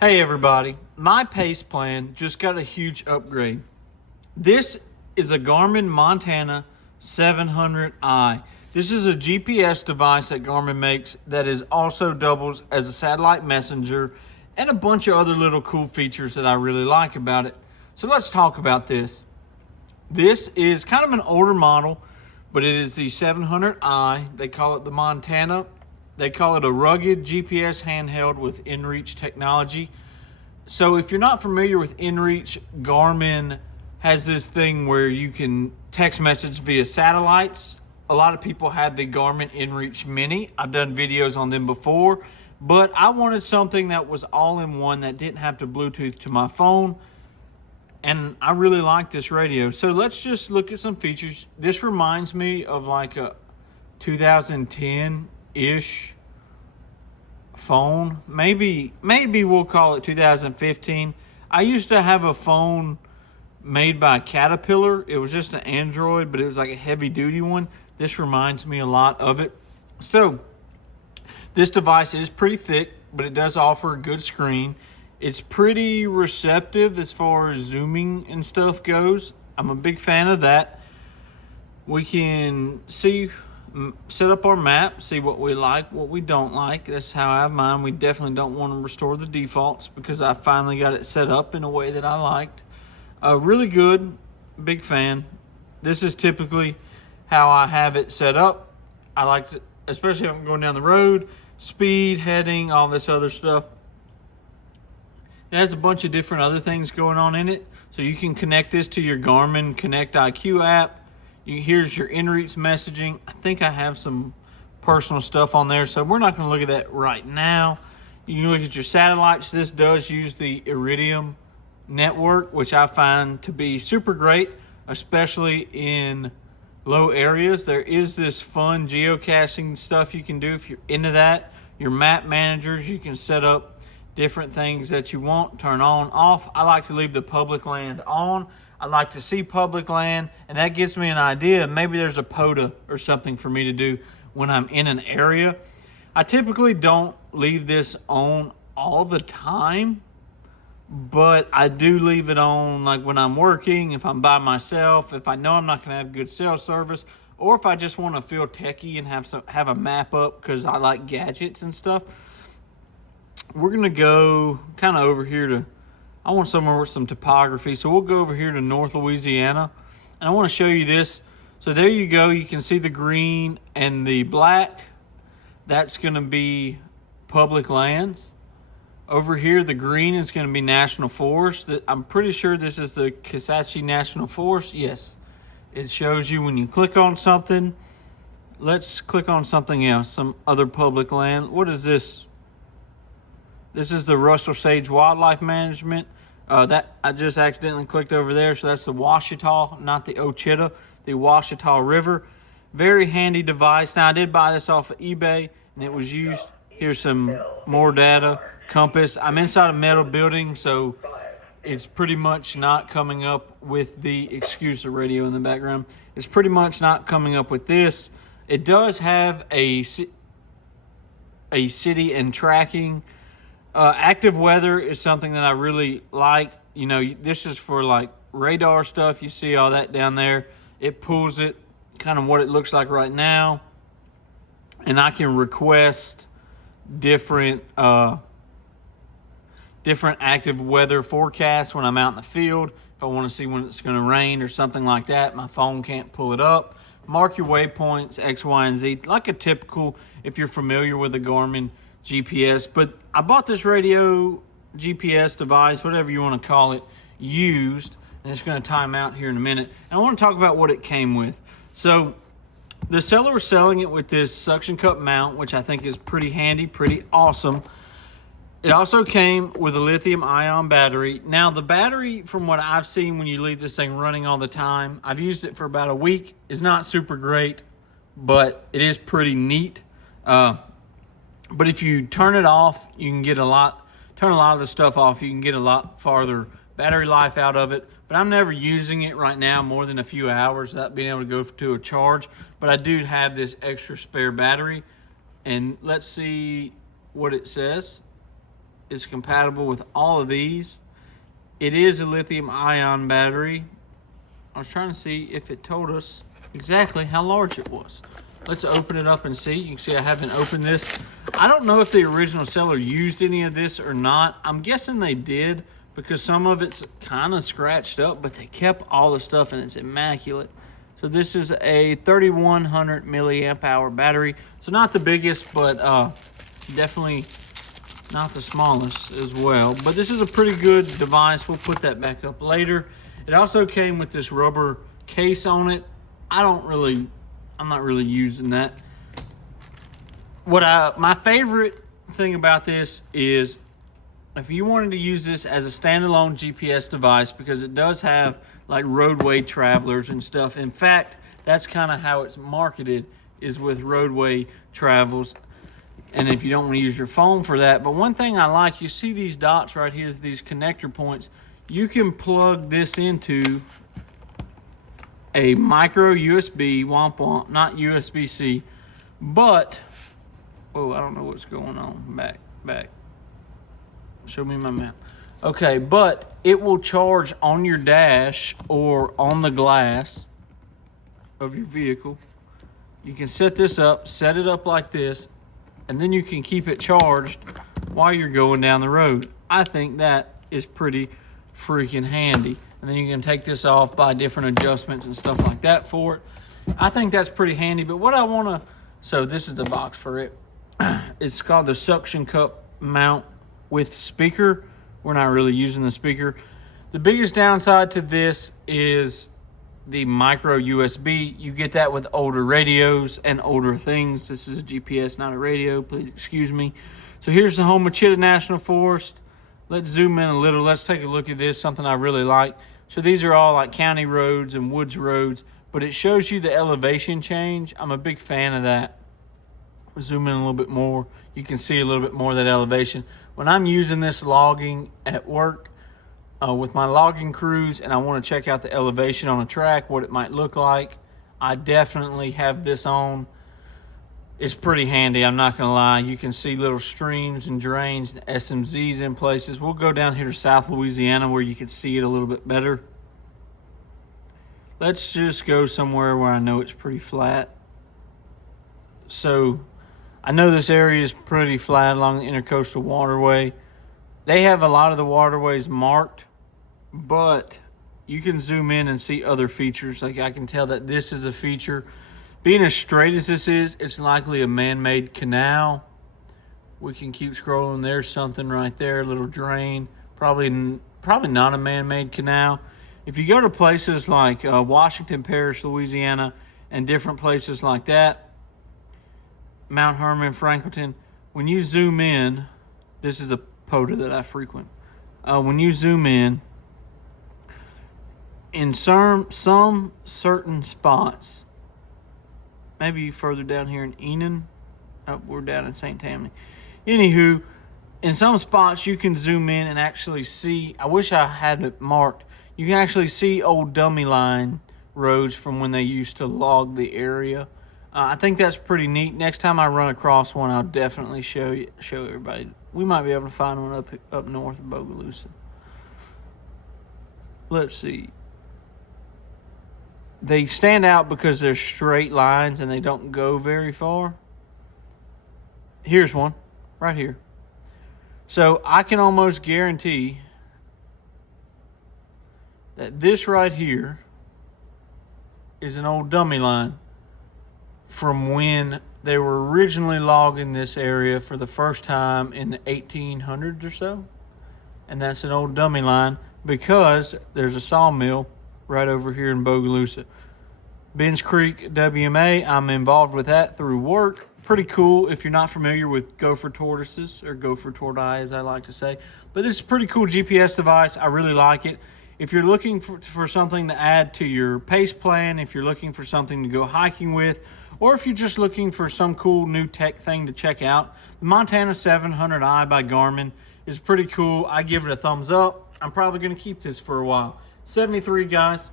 Hey everybody, my pace plan just got a huge upgrade. This is a Garmin Montana 700i. This is a GPS device that Garmin makes that is also doubles as a satellite messenger and a bunch of other little cool features that I really like about it. So let's talk about this. This is kind of an older model, but it is the 700i. They call it the Montana. They call it a rugged GPS handheld with inReach technology. So if you're not familiar with inReach, Garmin has this thing where you can text message via satellites. A lot of people have the Garmin inReach Mini. I've done videos on them before, but I wanted something that was all in one that didn't have to Bluetooth to my phone. And I really like this radio. So let's just look at some features. This reminds me of like a 2010-ish phone. Maybe we'll call it 2015. I used to have a phone made by Caterpillar. It was just an Android, but it was like a heavy duty one. This reminds me a lot of it. So this device is pretty thick, but it does offer a good screen. It's pretty receptive as far as zooming and stuff goes. I'm a big fan of that. We can set up our map, see what we like, what we don't like. That's how I have mine. We definitely don't want to restore the defaults because I finally got it set up in a way that I liked. Really good, big fan. This is typically how I have it set up. I like to, especially if I'm going down the road, speed, heading, all this other stuff. It has a bunch of different other things going on in it. So you can connect this to your Garmin Connect IQ app. Here's your inReach messaging. I think I have some personal stuff on there, so we're not going to look at that right now. You can look at your satellites. This does use the Iridium network, which I find to be super great, especially in low areas. There is this fun geocaching stuff you can do if you're into that. Your map managers, you can set up different things that you want, turn on, off. I like to leave the public land on. I like to see public land, and that gives me an idea. Maybe there's a POTA or something for me to do when I'm in an area. I typically don't leave this on all the time, but I do leave it on like when I'm working, if I'm by myself, if I know I'm not gonna have good cell service, or if I just want to feel techie and have a map up because I like gadgets and stuff. We're gonna go kind of over here to, I want somewhere with some topography, so we'll go over here to North Louisiana, and I want to show you this. So there you go, you can see the green and the black. That's gonna be public lands. Over here, the green is gonna be national forest. I'm pretty sure this is the Kisatchie National Forest. Yes, it shows you when you click on something. Let's click on something else, some other public land. What is this? This is the Russell Sage Wildlife Management. That I just accidentally clicked over there, so that's the Ouachita, not the Ochita, the Ouachita River. Very handy device. Now I did buy this off of eBay, and it was used. Here's some more data. Compass. I'm inside a metal building, so it's pretty much not coming up with the, excuse the radio in the background. It's pretty much not coming up with this. It does have a city and tracking. Active weather is something that I really like. You know, this is for like radar stuff. You see all that down there. It pulls it, kind of what it looks like right now. And I can request different active weather forecasts when I'm out in the field. If I want to see when it's going to rain or something like that, my phone can't pull it up. Mark your waypoints, X, Y, and Z, like a typical, if you're familiar with the Garmin GPS. But I bought this radio GPS device, whatever you want to call it, used, and it's going to time out here in a minute. And I want to talk about what it came with. So the seller was selling it with this suction cup mount, which I think is pretty handy, pretty awesome. It also came with a lithium ion battery. Now the battery, from what I've seen when you leave this thing running all the time, I've used it for about a week, is not super great, but it is pretty neat. But if you turn it off, you can get turn a lot of the stuff off, you can get a lot farther battery life out of it. But I'm never using it right now more than a few hours without being able to go to a charge. But I do have this extra spare battery. And let's see what it says. It's compatible with all of these. It is a lithium-ion battery. I was trying to see if it told us exactly how large it was. Let's open it up and see. You can see I haven't opened this. I don't know if the original seller used any of this or not. I'm guessing they did because some of it's kind of scratched up, but they kept all the stuff and it's immaculate. So this is a 3100 milliamp hour battery. So not the biggest, but definitely not the smallest as well. But this is a pretty good device. We'll put that back up later. It also came with this rubber case on it. I'm not really using that. My favorite thing about this is if you wanted to use this as a standalone GPS device, because it does have like roadway travelers and stuff. In fact, that's kind of how it's marketed, is with roadway travels. And if you don't want to use your phone for that. But one thing I like, you see these dots right here, these connector points. You can plug this into a micro USB, womp womp, not USB-C, but, oh, I don't know what's going on. Back. Show me my map. Okay, but it will charge on your dash or on the glass of your vehicle. You can set this up, set it up like this, and then you can keep it charged while you're going down the road. I think that is pretty freaking handy. And then you can take this off by different adjustments and stuff like that for it. I think that's pretty handy. But what I want to, so this is the box for it. It's called the suction cup mount with speaker. We're not really using the speaker. The biggest downside to this is the micro USB. You get that with older radios and older things. This is a GPS, not a radio. Please excuse me. So here's the home of Chitta National Forest. Let's zoom in a little. Let's take a look at this, something I really like. So these are all like county roads and woods roads, but it shows you the elevation change. I'm a big fan of that. Zoom in a little bit more. You can see a little bit more of that elevation. When I'm using this logging at work with my logging crews and I want to check out the elevation on a track, what it might look like, I definitely have this on. It's pretty handy, I'm not gonna lie. You can see little streams and drains and SMZs in places. We'll go down here to South Louisiana where you can see it a little bit better. Let's just go somewhere where I know it's pretty flat. So I know this area is pretty flat along the Intercoastal Waterway. They have a lot of the waterways marked, but you can zoom in and see other features. Like I can tell that this is a feature. Being as straight as this is, it's likely a man-made canal. We can keep scrolling. There's something right there, a little drain. Probably not a man-made canal. If you go to places like Washington Parish, Louisiana, and different places like that, Mount Hermon, Franklinton, when you zoom in, this is a POTA that I frequent. When you zoom in some certain spots, maybe further down here in Enon. Oh, we're down in St. Tammany. Anywho, in some spots you can zoom in and actually see, I wish I had it marked, you can actually see old dummy line roads from when they used to log the area. I think that's pretty neat. Next time I run across one, I'll definitely show everybody. We might be able to find one up north of Bogalusa. Let's see. They stand out because they're straight lines and they don't go very far. Here's one right here. So I can almost guarantee that this right here is an old dummy line from when they were originally logging this area for the first time in the 1800s or so. And that's an old dummy line because there's a sawmill right over here in Bogalusa. Ben's Creek WMA, I'm involved with that through work. Pretty cool if you're not familiar with gopher tortoises, or gopher tortoise as I like to say. But this is a pretty cool GPS device. I really like it. If you're looking for something to add to your pace plan, if you're looking for something to go hiking with, or if you're just looking for some cool new tech thing to check out, the Montana 700i by Garmin is pretty cool. I give it a thumbs up. I'm probably going to keep this for a while. 73 guys.